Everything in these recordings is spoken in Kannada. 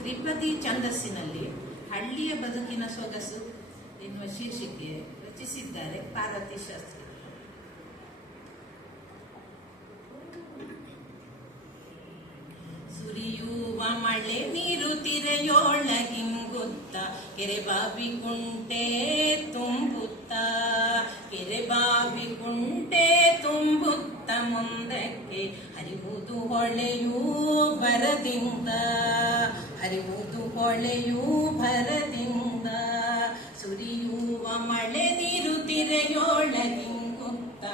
ತ್ರಿಪದಿ ಛಂದಸ್ಸಿನಲ್ಲಿ ಹಳ್ಳಿಯ ಬದುಕಿನ ಸೊಗಸು ಎನ್ನುವ ಶೀರ್ಷಿಕೆ ರಚಿಸಿದ್ದಾರೆ ಪಾರ್ವತಿ ಶಾಸ್ತ್ರಿ. ಸುರಿಯುವ ಮಳೆ ನೀರು ತಿರೆಯೋಳಗಿಂಗುತ್ತ ಕೆರೆ ಬಾವಿ ಕುಂಟೆ ತುಂಬುತ್ತ, ಕೆರೆ ಬಾವಿ ಕುಂಟೆ ತುಂಬುತ್ತ ಮುಂದಕ್ಕೆ ಹರಿವುದು ಹೊಳೆಯೂ ಬರದಿಂದ ಹರಿವುದು ಹೊಳೆಯೂ ಭರದಿಂದ ಸುರಿಯುವ ಮಳೆ ನೀರು ತಿರೆಯೋಳಗಿಂಗುತ್ತ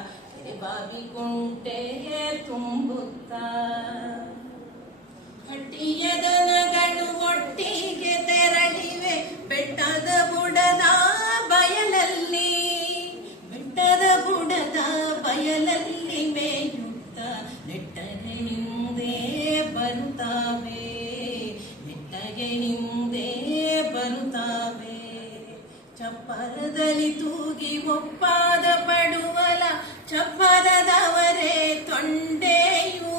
ಬಾವಿ ಕುಂಟೆ ತುಂಬುತ್ತ. ಚಪ್ಪರದಲ್ಲಿ ತೂಗಿ ಒಪ್ಪಾದ ಪಡುವಲ ಚಪ್ಪರದವರೇ ತೊಂಡೆಯು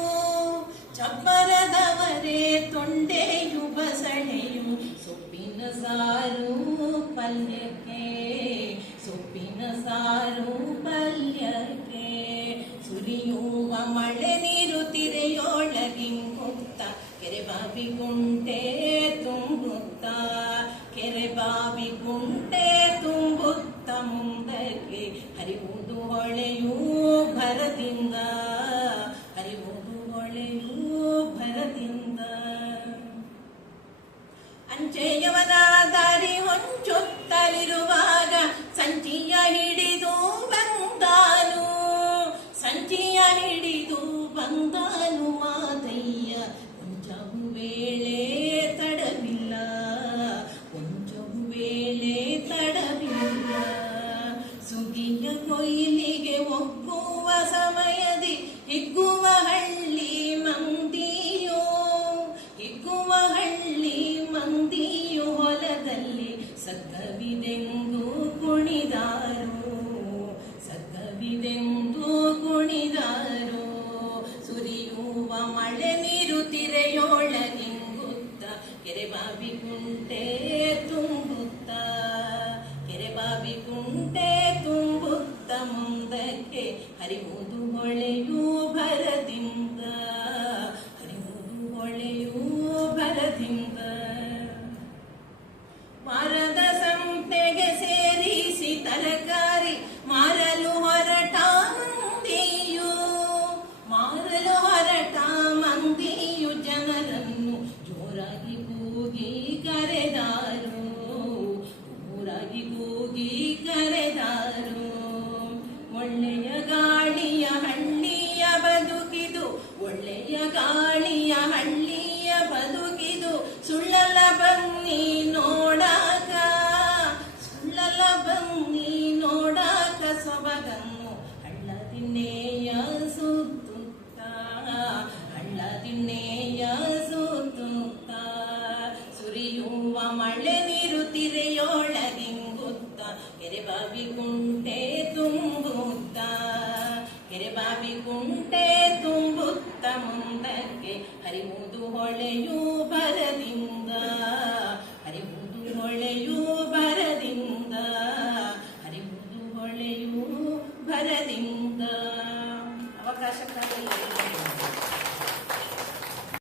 ಚಪ್ಪರದವರೇ ತೊಂಡೆಯು ಬಸಳೆಯು, ಸೊಪ್ಪಿನ ಸಾರು ಪಲ್ಯಕ್ಕೆ, ಸೊಪ್ಪಿನ ಸಾರು ಪಲ್ಯಕ್ಕೆ. ಸುರಿಯುವ ಮಳೆ ನೀರು ತಿರೆಯೋಳಗಿಂಗುತ್ತ, ಕೆರೆ ಬಾವಿ ಗುಂಟೆ ತುಂಬುತ್ತ, ಕೆರೆ ಬಾವಿ ಮುಂದಕ್ಕೆ ಹರಿವುದು ಹೊಳೆಯೂ ಭರದಿಂದ ಹರಿವುದು ಹೊಳೆಯೂ ಭರದಿಂದ. ಅಂಚೆಯವನ ದಾರಿ ಹೊಂಚುತ್ತಲಿರುವಾಗ ಸಂಚಿಯ ಹಿಡಿದು ಬಂದಾನು, ಸಂಚಿಯ ಹಿಡಿದು ಬಂದಾನು ಮಾದಯ್ಯ ಕೊಂಚವು ಸುಗಿಯ ಕೊಯ್ಲಿಗೆ ಒಗ್ಗುವ ಸಮಯದಿ ಹಿಗ್ಗುವ ಹಳ್ಳಿ ಮಂದಿಯೋ ಹಿಗ್ಗುವ ಹಳ್ಳಿ ಮಂದಿಯು ಹೊಲದಲ್ಲಿ ಸಗ್ಗವಿದೆಂದು ಮುಂದಕ್ಕೆ ಹರಿವುದು ಸೊಬಗನ್ನು ಹಳ್ಳದಿನ್ನೇಯ ಸುತ್ತುತ್ತ ಹಳ್ಳದಿನ್ನೇಯ ಸುತ್ತುತ್ತ. ಸುರಿಯುವ ಮಳೆ ನೀರು ತಿರೆಯೋಳಗಿಂಗುತ್ತ, ಕೆರೆ ಬಾವಿ ಕುಂಟೆ ತುಂಬುತ್ತ. ಕೆರೆ ಬಾವಿ ಕುಂಟೆ ತುಂಬುತ್ತ ಮುಂದಕ್ಕೆ ಹರಿವುದು ಹೊಳೆಯೂ ಬರದಿಂದ Varelinda. Abacaxi é pra mim.